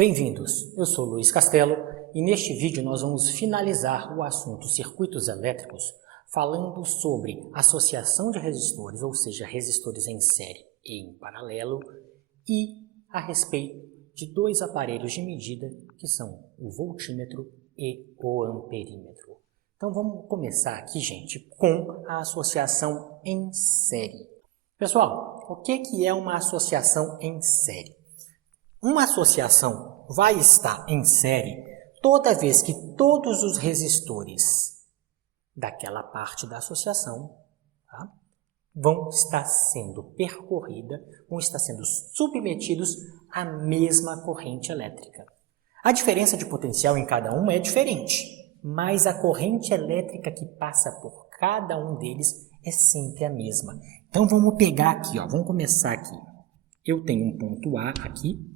Bem-vindos, eu sou Luiz Castelo e neste vídeo nós vamos finalizar o assunto circuitos elétricos falando sobre associação de resistores, ou seja, resistores em série e em paralelo, e a respeito de dois aparelhos de medida que são o voltímetro e o amperímetro. Então vamos começar aqui, gente, com a associação em série. Pessoal, o que é uma associação em série? Uma associação vai estar em série toda vez que todos os resistores daquela parte da associação vão estar sendo vão estar sendo submetidos à mesma corrente elétrica. A diferença de potencial em cada um é diferente, mas a corrente elétrica que passa por cada um deles é sempre a mesma. Então vamos pegar aqui, vamos começar aqui. Eu tenho um ponto A aqui,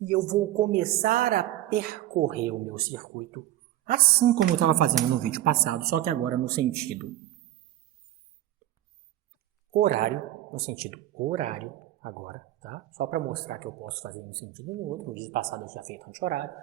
e eu vou começar a percorrer o meu circuito, assim como eu estava fazendo no vídeo passado, só que agora no sentido horário, agora, tá? Só para mostrar que eu posso fazer um sentido no outro. No vídeo passado eu já fiz anti-horário,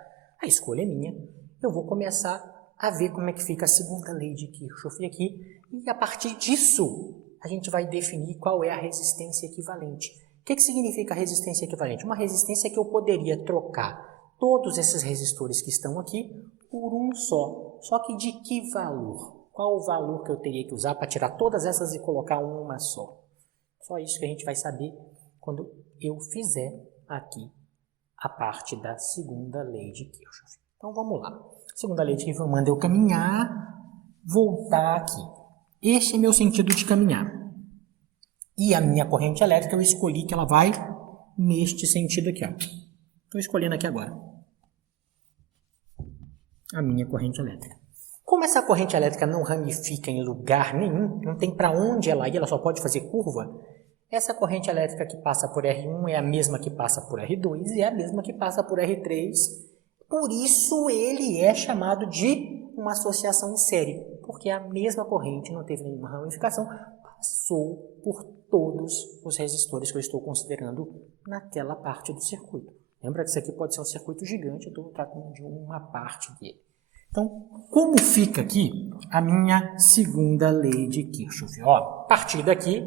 a escolha é minha. Eu vou começar a ver como é que fica a segunda lei de Kirchhoff aqui, e a partir disso a gente vai definir qual é a resistência equivalente. O que significa resistência equivalente? Uma resistência que eu poderia trocar todos esses resistores que estão aqui por um só. Só que de que valor? Qual o valor que eu teria que usar para tirar todas essas e colocar uma só? Só isso que a gente vai saber quando eu fizer aqui a parte da segunda lei de Kirchhoff. Então vamos lá. A segunda lei de Kirchhoff manda eu caminhar, voltar aqui. Este é meu sentido de caminhar. E a minha corrente elétrica eu escolhi que ela vai neste sentido aqui. Estou escolhendo aqui agora a minha corrente elétrica. Como essa corrente elétrica não ramifica em lugar nenhum, não tem para onde ela ir, ela só pode fazer curva, essa corrente elétrica que passa por R1 é a mesma que passa por R2 e é a mesma que passa por R3. Por isso ele é chamado de uma associação em série, porque a mesma corrente não teve nenhuma ramificação, passou por todos os resistores que eu estou considerando naquela parte do circuito. Lembra que isso aqui pode ser um circuito gigante, eu estou tratando de uma parte dele. Então, como fica aqui a minha segunda lei de Kirchhoff? A partir daqui,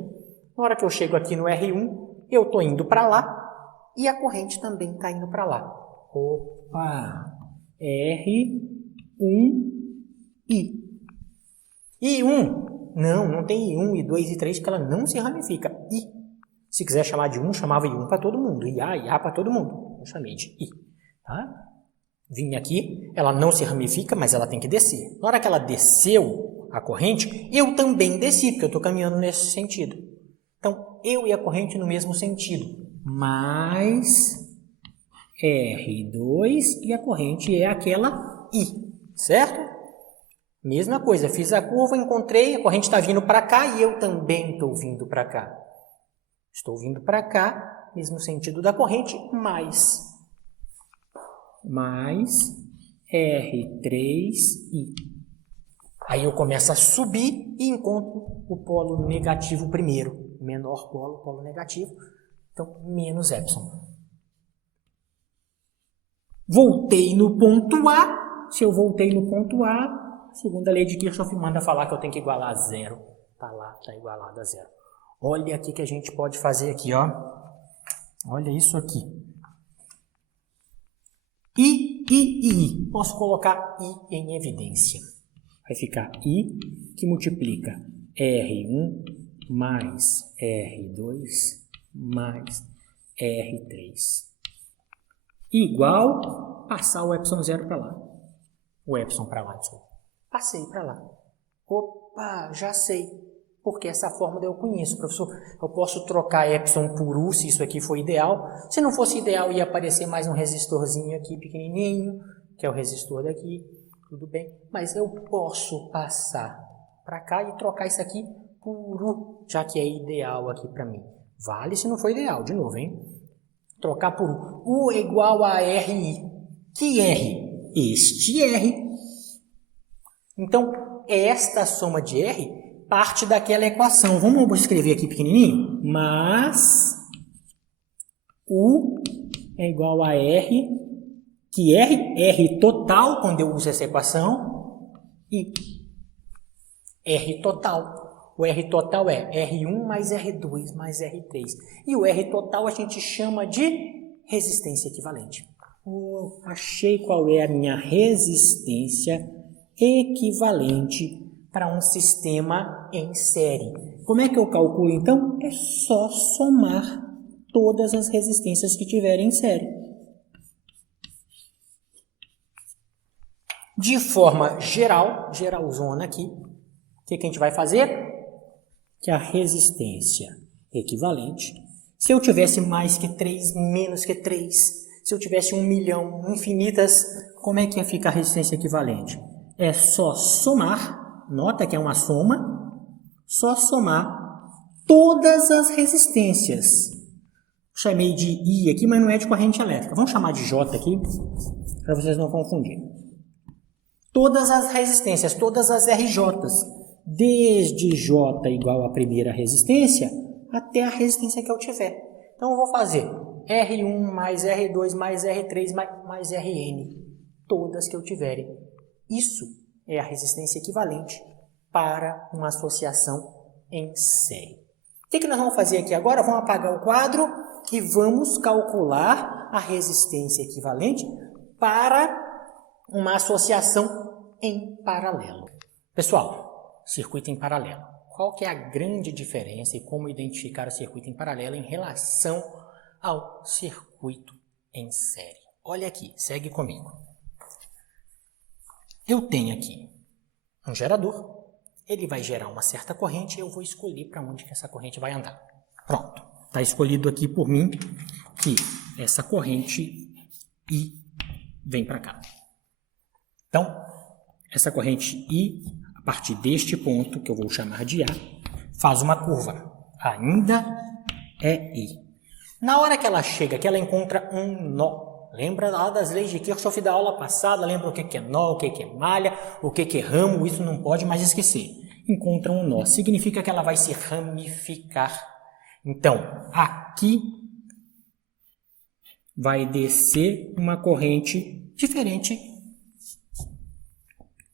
na hora que eu chego aqui no R1, eu estou indo para lá e a corrente também está indo para lá. Opa! R1I. I1. Não tem I1, I2 e I3, que ela não se ramifica. I. Se quiser chamar de 1, chamava I1 para todo mundo. IA para todo mundo. Eu chamei de I. Tá? Vim aqui, ela não se ramifica, mas ela tem que descer. Na hora que ela desceu a corrente, eu também desci, porque eu estou caminhando nesse sentido. Então, eu e a corrente no mesmo sentido. Mais R2 e a corrente é aquela I. Certo? Mesma coisa, fiz a curva, encontrei, a corrente está vindo para cá e eu também estou vindo para cá. Estou vindo para cá, mesmo sentido da corrente, mais R3I. Aí eu começo a subir e encontro o polo negativo primeiro. Menor polo negativo. Então, menos epsilon. Voltei no ponto A. Se eu voltei no ponto A, a segunda lei de Kirchhoff manda falar que eu tenho que igualar a zero. Tá lá, tá igualado a zero. Olha aqui que a gente pode fazer aqui, Olha isso aqui. I. Posso colocar I em evidência. Vai ficar I que multiplica R1 mais R2 mais R3. Igual passar o epsilon zero para lá. O epsilon para lá, desculpa. Passei para lá. Opa, já sei. Porque essa fórmula eu conheço, professor. Eu posso trocar epsilon por U, se isso aqui for ideal. Se não fosse ideal, ia aparecer mais um resistorzinho aqui pequenininho, que é o resistor daqui. Tudo bem. Mas eu posso passar para cá e trocar isso aqui por U, já que é ideal aqui para mim. Vale se não for ideal, de novo, hein? Trocar por U. U é igual a RI. Que R? Este R. Então, esta soma de R parte daquela equação. Vamos escrever aqui pequenininho? Mas U é igual a R que R total, quando eu uso essa equação, e R total. O R total é R1 mais R2 mais R3. E o R total a gente chama de resistência equivalente. Achei qual é a minha resistência equivalente para um sistema em série. Como é que eu calculo, então? É só somar todas as resistências que tiverem em série. De forma geral, geralzona aqui, o que a gente vai fazer? Que a resistência equivalente, se eu tivesse mais que 3, menos que 3, se eu tivesse 1 milhão, infinitas, como é que ia ficar a resistência equivalente? É só somar, nota que é uma soma, só somar todas as resistências. Chamei de I aqui, mas não é de corrente elétrica. Vamos chamar de J aqui, para vocês não confundirem. Todas as resistências, todas as RJs, desde J igual à primeira resistência, até a resistência que eu tiver. Então, eu vou fazer R1 mais R2 mais R3 mais Rn, todas que eu tiverem. Isso é a resistência equivalente para uma associação em série. O que nós vamos fazer aqui agora? Vamos apagar o quadro e vamos calcular a resistência equivalente para uma associação em paralelo. Pessoal, circuito em paralelo. Qual que é a grande diferença e como identificar o circuito em paralelo em relação ao circuito em série? Olha aqui, segue comigo. Eu tenho aqui um gerador, ele vai gerar uma certa corrente e eu vou escolher para onde que essa corrente vai andar. Pronto, está escolhido aqui por mim que essa corrente I vem para cá. Então, essa corrente I, a partir deste ponto, que eu vou chamar de A, faz uma curva. Ainda é I. Na hora que ela chega, que ela encontra um nó, lembra lá das leis de Kirchhoff da aula passada? Lembra o que é nó, o que é malha, o que é ramo? Isso não pode mais esquecer. Encontra um nó. Significa que ela vai se ramificar. Então, aqui vai descer uma corrente diferente.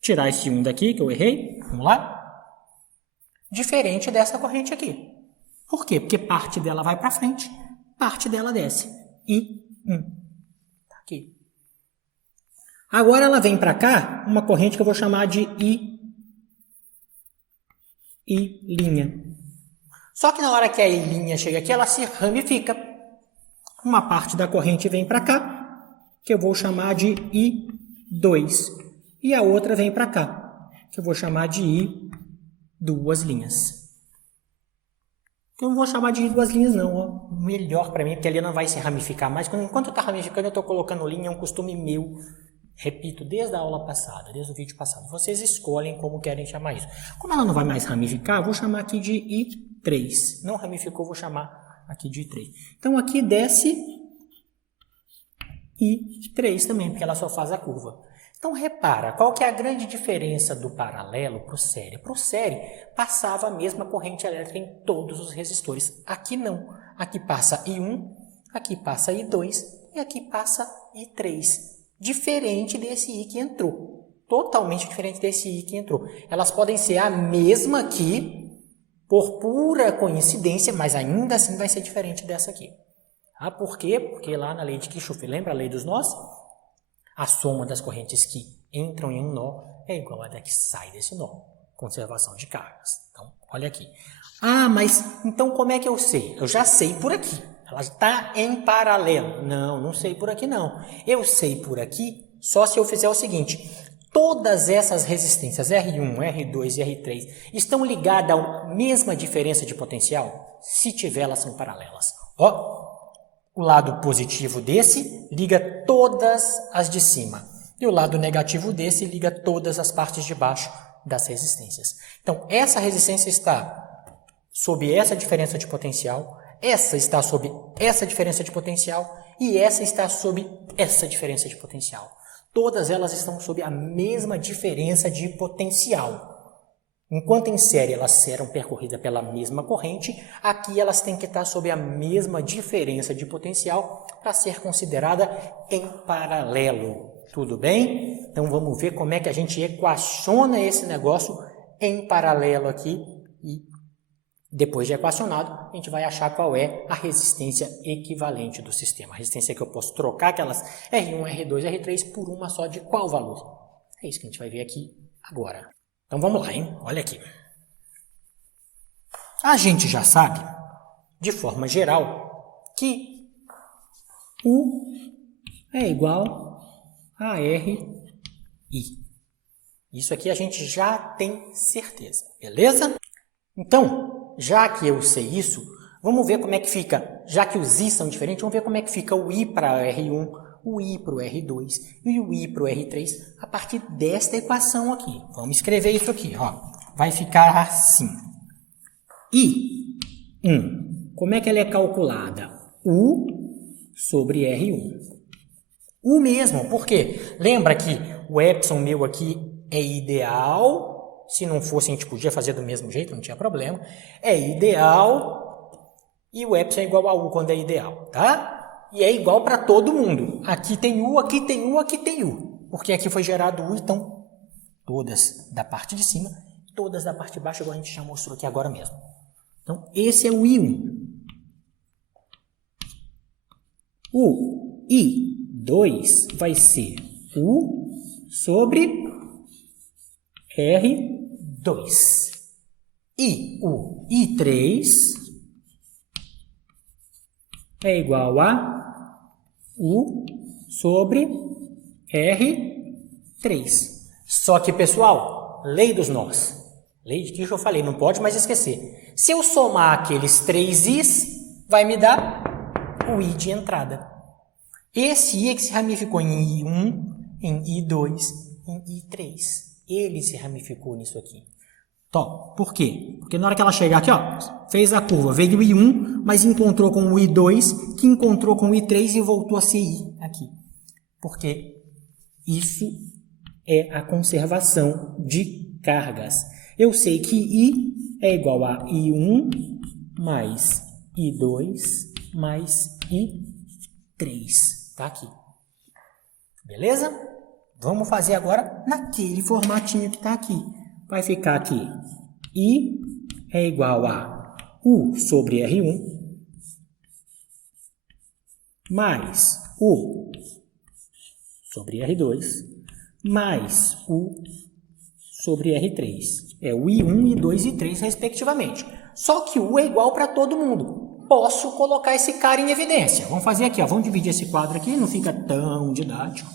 Tirar esse 1 daqui, que eu errei. Vamos lá? Diferente dessa corrente aqui. Por quê? Porque parte dela vai para frente, parte dela desce. I1. Tá aqui. Agora ela vem para cá, uma corrente que eu vou chamar de I'. Só que na hora que a I' chega aqui, ela se ramifica. Uma parte da corrente vem para cá, que eu vou chamar de I2. E a outra vem para cá, que eu vou chamar de I'. Eu não vou chamar de I', não. Ó. Melhor para mim, porque ali não vai se ramificar mais. Enquanto está ramificando, eu estou colocando linha, é um costume meu. Repito, desde a aula passada, desde o vídeo passado. Vocês escolhem como querem chamar isso. Como ela não vai mais ramificar, eu vou chamar aqui de I3. Não ramificou, vou chamar aqui de I3. Então, aqui desce I3 também, porque ela só faz a curva. Então, repara, qual que é a grande diferença do paralelo para o série? Para o série, passava a mesma corrente elétrica em todos os resistores. Aqui não. Aqui passa I1, aqui passa I2 e aqui passa I3. Diferente desse I que entrou. Totalmente diferente desse I que entrou. Elas podem ser a mesma aqui, por pura coincidência, mas ainda assim vai ser diferente dessa aqui. Ah, por quê? Porque lá na lei de Kirchhoff, lembra a lei dos nós? A soma das correntes que entram em um nó é igual a da que sai desse nó. Conservação de cargas. Então, olha aqui. Ah, mas então como é que eu sei? Eu já sei por aqui. Ela está em paralelo. Não, não sei por aqui não. Eu sei por aqui só se eu fizer o seguinte. Todas essas resistências, R1, R2 e R3, estão ligadas à mesma diferença de potencial? Se tiver, elas são paralelas. Ó. O lado positivo desse liga todas as de cima. E o lado negativo desse liga todas as partes de baixo das resistências. Então, essa resistência está sob essa diferença de potencial, essa está sob essa diferença de potencial e essa está sob essa diferença de potencial. Todas elas estão sob a mesma diferença de potencial. Enquanto em série elas serão percorridas pela mesma corrente, aqui elas têm que estar sob a mesma diferença de potencial para ser considerada em paralelo. Tudo bem? Então vamos ver como é que a gente equaciona esse negócio em paralelo aqui e depois de equacionado, a gente vai achar qual é a resistência equivalente do sistema. A resistência que eu posso trocar aquelas R1, R2, R3 por uma só de qual valor? É isso que a gente vai ver aqui agora. Então vamos lá, hein? Olha aqui. A gente já sabe, de forma geral, que U é igual a RI. Isso aqui a gente já tem certeza, beleza? Então, já que eu sei isso, vamos ver como é que fica, já que os I são diferentes, vamos ver como é que fica o I para R1, o I para o R2 e o I para o R3 a partir desta equação aqui. Vamos escrever isso aqui, ó. Vai ficar assim. I1, como é que ela é calculada? U sobre R1. U mesmo, por quê? Lembra que o epsilon meu aqui é ideal. Se não fosse, a gente podia fazer do mesmo jeito, não tinha problema. É ideal e o epsilon é igual a U quando é ideal, tá? E é igual para todo mundo. Aqui tem U, aqui tem U, aqui tem U. Porque aqui foi gerado U, então todas da parte de cima, todas da parte de baixo, igual a gente já mostrou aqui agora mesmo. Então, esse é o I1. O I2 vai ser U sobre R2. E o I3 é igual a U sobre R3. Só que, pessoal, lei dos nós. Lei de que eu falei, não pode mais esquecer. Se eu somar aqueles 3 I's, vai me dar o I de entrada. Esse I é que se ramificou em I1, em I2, em I3. Ele se ramificou nisso aqui. Então, por quê? Porque na hora que ela chegar aqui, ó, fez a curva, veio o I1, mas encontrou com o I2, que encontrou com o I3 e voltou a ser I aqui. Porque isso é a conservação de cargas. Eu sei que I é igual a I1 mais I2 mais I3. Tá aqui. Beleza? Vamos fazer agora naquele formatinho que está aqui. Vai ficar aqui. I é igual a U sobre R1 mais U sobre R2 mais U sobre R3. É o I1, I2 e I3, respectivamente. Só que U é igual para todo mundo. Posso colocar esse cara em evidência. Vamos fazer aqui, ó. Vamos dividir esse quadro aqui, não fica tão didático.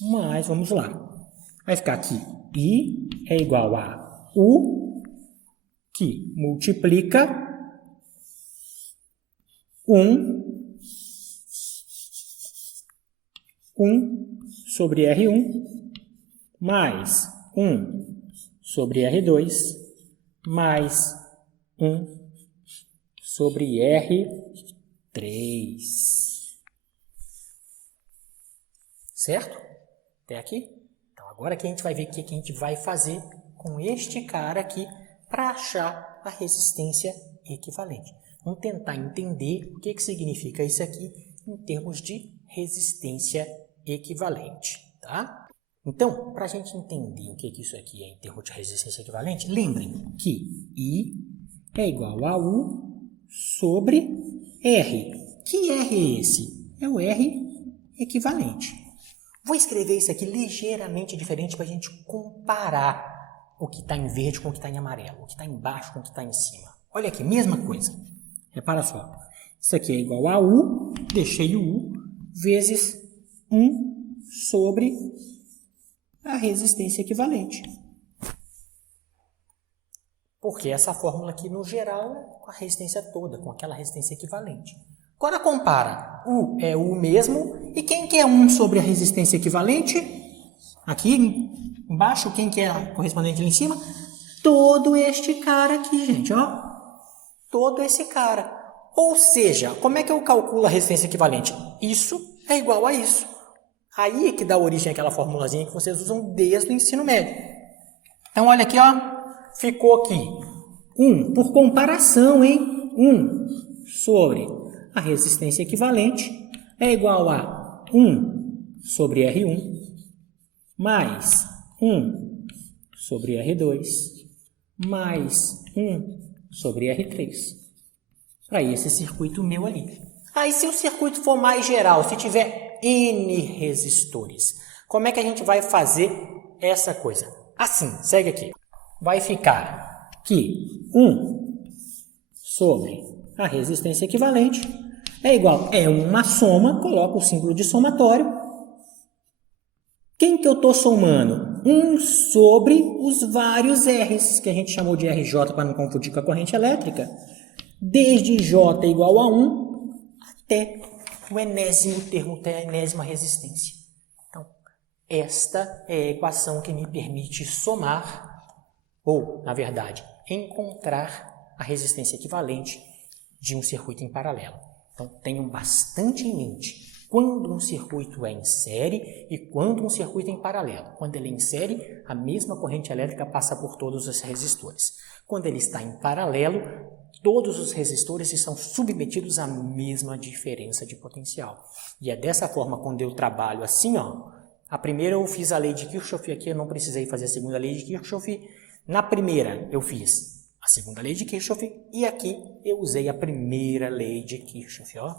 Mas vamos lá. Vai ficar aqui. I é igual a U, que multiplica 1 sobre R1 mais 1 sobre R2 mais 1 sobre R3. Certo? Até aqui? Então, agora que a gente vai ver o que a gente vai fazer com este cara aqui para achar a resistência equivalente. Vamos tentar entender o que significa isso aqui em termos de resistência equivalente, tá? Então, para a gente entender o que isso aqui é em termos de resistência equivalente, lembrem que I é igual a U sobre R. Que R é esse? É o R equivalente. Vou escrever isso aqui ligeiramente diferente para a gente comparar o que está em verde com o que está em amarelo, o que está embaixo com o que está em cima. Olha aqui, mesma coisa. Repara só. Isso aqui é igual a U, deixei o U, vezes 1 sobre a resistência equivalente. Porque essa fórmula aqui, no geral, é com a resistência toda, com aquela resistência equivalente. Agora compara. U é U mesmo. E quem que é 1 sobre a resistência equivalente? Aqui embaixo, quem que é a correspondente ali em cima? Todo este cara aqui, gente, ó. Todo esse cara. Ou seja, como é que eu calculo a resistência equivalente? Isso é igual a isso. Aí é que dá origem àquela formulazinha que vocês usam desde o ensino médio. Então, olha aqui, ó. ficou aqui 1, por comparação, hein? 1 sobre a resistência equivalente é igual a 1 sobre R1 mais 1 sobre R2 mais 1 sobre R3. Para esse circuito meu ali. Aí se o circuito for mais geral, se tiver N resistores, como é que a gente vai fazer essa coisa? Assim, segue aqui. Vai ficar que 1 sobre a resistência equivalente é igual, é uma soma, coloco o símbolo de somatório. Quem que eu estou somando? 1 sobre os vários R's, que a gente chamou de RJ para não confundir com a corrente elétrica, desde J igual a 1 até o enésimo termo, até a enésima resistência. Então, esta é a equação que me permite somar, ou, na verdade, encontrar a resistência equivalente de um circuito em paralelo. Então, tenham bastante em mente quando um circuito é em série e quando um circuito é em paralelo. Quando ele é em série, a mesma corrente elétrica passa por todos os resistores. Quando ele está em paralelo, todos os resistores estão submetidos à mesma diferença de potencial. E é dessa forma, quando eu trabalho assim, ó, a primeira eu fiz a lei de Kirchhoff, aqui eu não precisei fazer a segunda lei de Kirchhoff. Na primeira eu fiz a segunda lei de Kirchhoff e aqui eu usei a primeira lei de Kirchhoff, ó.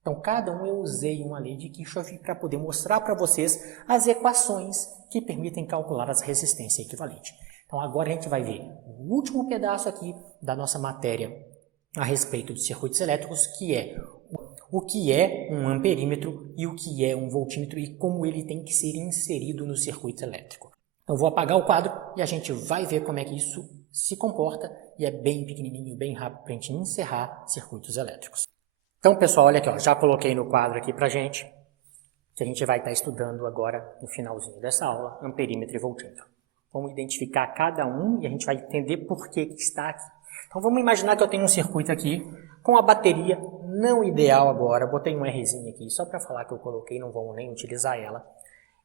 Então, cada um eu usei uma lei de Kirchhoff para poder mostrar para vocês as equações que permitem calcular as resistências equivalentes. Então, agora a gente vai ver o último pedaço aqui da nossa matéria a respeito de circuitos elétricos, que é o que é um amperímetro e o que é um voltímetro e como ele tem que ser inserido no circuito elétrico. Então, vou apagar o quadro e a gente vai ver como é que isso se comporta e é bem pequenininho, bem rápido para a gente encerrar circuitos elétricos. Então, pessoal, olha aqui, ó, já coloquei no quadro aqui para gente, que a gente vai estar estudando agora no finalzinho dessa aula, amperímetro e voltímetro. Vamos identificar cada um e a gente vai entender por que está aqui. Então, vamos imaginar que eu tenho um circuito aqui com a bateria não ideal agora. Botei um Rzinho aqui só para falar que eu coloquei, não vamos nem utilizar ela.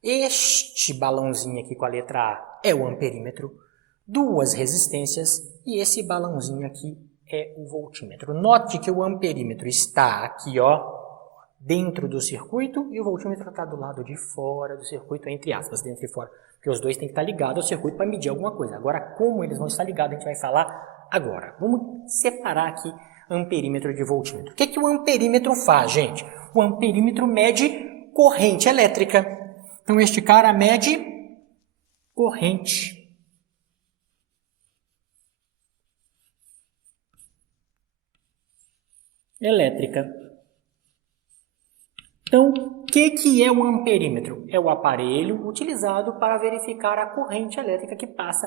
Este balãozinho aqui com a letra A é o amperímetro, 2 resistências e esse balãozinho aqui é o voltímetro. Note que o amperímetro está aqui, ó, dentro do circuito e o voltímetro está do lado de fora do circuito, entre aspas, dentro e fora. Porque os dois têm que estar ligados ao circuito para medir alguma coisa. Agora, como eles vão estar ligados, a gente vai falar agora. Vamos separar aqui amperímetro de voltímetro. O que que o amperímetro faz, gente? O amperímetro mede corrente elétrica. Então, este cara mede corrente elétrica. Então, o que é um amperímetro? É o aparelho utilizado para verificar a corrente elétrica que passa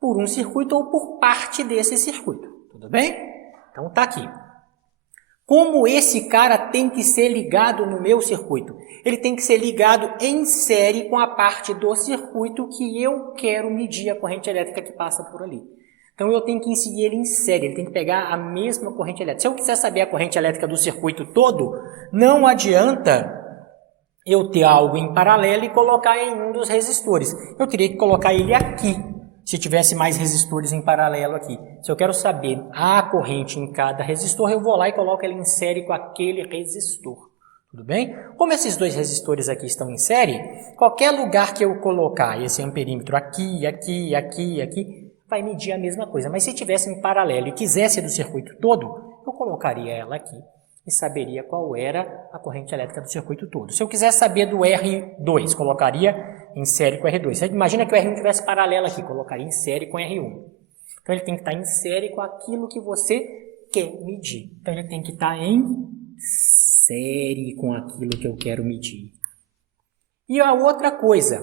por um circuito ou por parte desse circuito. Tudo bem? Então, tá aqui. Como esse cara tem que ser ligado no meu circuito? Ele tem que ser ligado em série com a parte do circuito que eu quero medir a corrente elétrica que passa por ali. Então, eu tenho que inserir ele em série, ele tem que pegar a mesma corrente elétrica. Se eu quiser saber a corrente elétrica do circuito todo, não adianta eu ter algo em paralelo e colocar em um dos resistores. Eu teria que colocar ele aqui, se tivesse mais resistores em paralelo aqui. Se eu quero saber a corrente em cada resistor, eu vou lá e coloco ele em série com aquele resistor. Tudo bem? Como esses dois resistores aqui estão em série, qualquer lugar que eu colocar esse amperímetro aqui, aqui, aqui, aqui, vai medir a mesma coisa. Mas se tivesse em paralelo e quisesse do circuito todo, eu colocaria ela aqui e saberia qual era a corrente elétrica do circuito todo. Se eu quiser saber do R2, colocaria em série com o R2. Você imagina que o R1 tivesse paralelo aqui, colocaria em série com o R1. Então, ele tem que estar em série com aquilo que você quer medir. Então, ele tem que estar em série com aquilo que eu quero medir. E a outra coisa,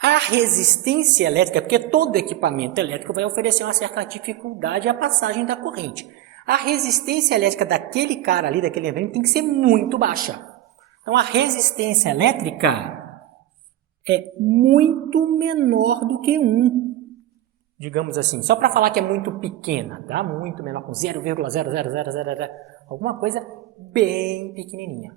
a resistência elétrica, porque todo equipamento elétrico vai oferecer uma certa dificuldade à passagem da corrente. A resistência elétrica daquele cara ali, daquele evento, tem que ser muito baixa. Então, a resistência elétrica é muito menor do que 1. Digamos assim, só para falar que é muito pequena, tá? Muito menor, com 0,00000, alguma coisa bem pequenininha.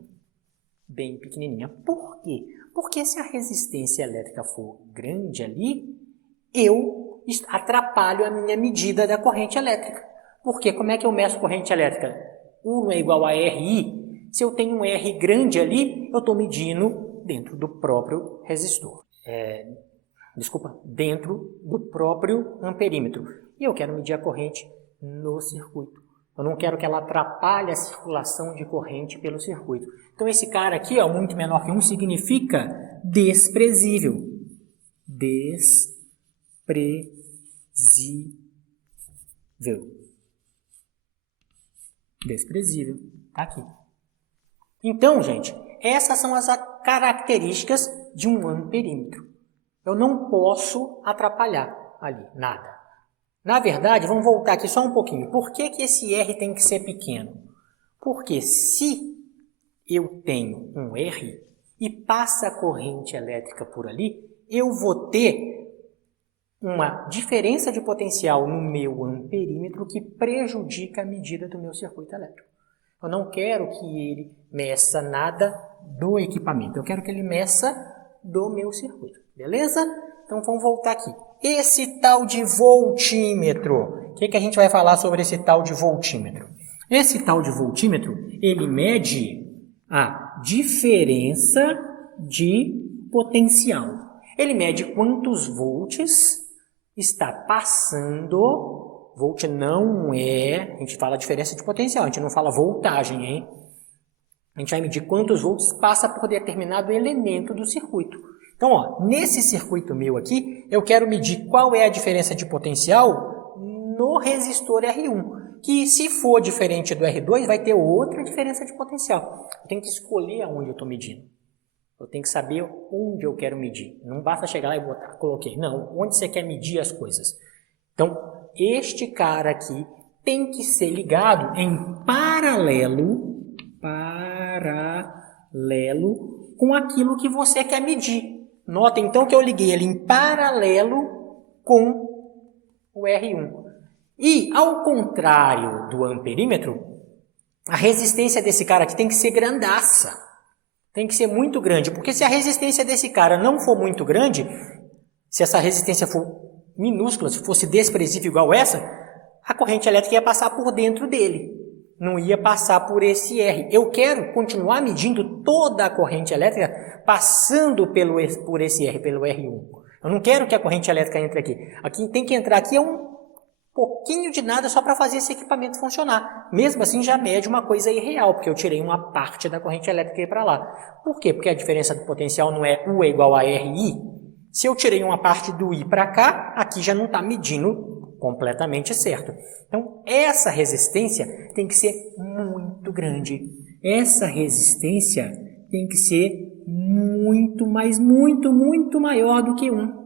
Bem pequenininha. Por quê? Porque se a resistência elétrica for grande ali, eu atrapalho a minha medida da corrente elétrica. Porque como é que eu meço corrente elétrica? 1 é igual a RI. Se eu tenho um R grande ali, eu estou medindo dentro do próprio resistor. Dentro do próprio amperímetro. E eu quero medir a corrente no circuito. Eu não quero que ela atrapalhe a circulação de corrente pelo circuito. Então esse cara aqui, ó, muito menor que 1, significa desprezível. Desprezível. Tá aqui. Então, gente, essas são as características de um amperímetro. Eu não posso atrapalhar ali, nada. Na verdade, vamos voltar aqui só um pouquinho. Por que esse R tem que ser pequeno? Porque se eu tenho um R e passa a corrente elétrica por ali, eu vou ter uma diferença de potencial no meu amperímetro que prejudica a medida do meu circuito elétrico. Eu não quero que ele meça nada do equipamento, eu quero que ele meça do meu circuito, beleza? Então vamos voltar aqui. Esse tal de voltímetro, o que a gente vai falar sobre esse tal de voltímetro? Esse tal de voltímetro, ele mede a diferença de potencial. Ele mede quantos volts está passando. Volt não é, a gente fala diferença de potencial, a gente não fala voltagem, hein? A gente vai medir quantos volts passa por determinado elemento do circuito. Então, ó, nesse circuito meu aqui, eu quero medir qual é a diferença de potencial no resistor R1, que se for diferente do R2, vai ter outra diferença de potencial. Eu tenho que escolher aonde eu estou medindo. Eu tenho que saber onde eu quero medir. Não basta chegar lá e botar, coloquei. Não, onde você quer medir as coisas. Então, este cara aqui tem que ser ligado em paralelo com aquilo que você quer medir. Nota então que eu liguei ele em paralelo com o R1. E, ao contrário do amperímetro, a resistência desse cara aqui tem que ser grandaça. Tem que ser muito grande, porque se a resistência desse cara não for muito grande, se essa resistência for minúscula, se fosse desprezível igual essa, a corrente elétrica ia passar por dentro dele, não ia passar por esse R. Eu quero continuar medindo toda a corrente elétrica passando por esse R, pelo R1. Eu não quero que a corrente elétrica entre aqui. Aqui tem que entrar aqui um pouquinho de nada só para fazer esse equipamento funcionar. Mesmo assim já mede uma coisa irreal, porque eu tirei uma parte da corrente elétrica para lá. Por quê? Porque a diferença do potencial não é U é igual a RI. Se eu tirei uma parte do I para cá, aqui já não está medindo completamente certo. Então, essa resistência tem que ser muito grande. Essa resistência tem que ser muito, mas muito maior do que 1.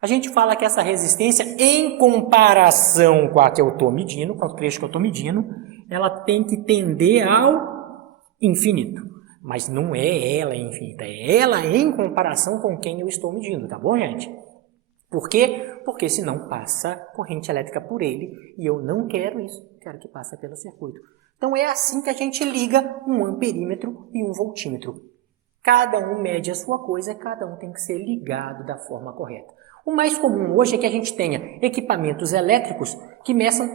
A gente fala que essa resistência, em comparação com a que eu estou medindo, com o trecho que eu estou medindo, ela tem que tender ao infinito. Mas não é ela infinita, é ela em comparação com quem eu estou medindo, tá bom, gente? Por quê? Porque senão passa corrente elétrica por ele e eu não quero isso, quero que passe pelo circuito. Então é assim que a gente liga um amperímetro e um voltímetro. Cada um mede a sua coisa, cada um tem que ser ligado da forma correta. O mais comum hoje é que a gente tenha equipamentos elétricos que meçam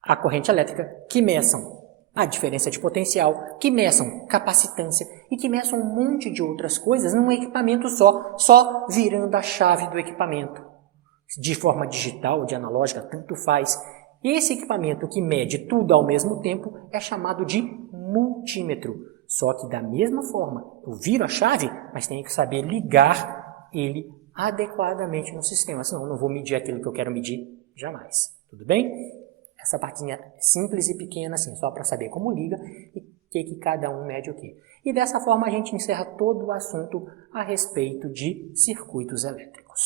a corrente elétrica, que meçam a diferença de potencial, que meçam capacitância e que meçam um monte de outras coisas num equipamento só virando a chave do equipamento. De forma digital ou de analógica, tanto faz. Esse equipamento que mede tudo ao mesmo tempo é chamado de multímetro. Só que da mesma forma, eu viro a chave, mas tenho que saber ligar ele adequadamente no sistema, senão eu não vou medir aquilo que eu quero medir jamais. Tudo bem? Essa partinha simples e pequena, assim, só para saber como liga e que cada um mede o quê. E dessa forma a gente encerra todo o assunto a respeito de circuitos elétricos.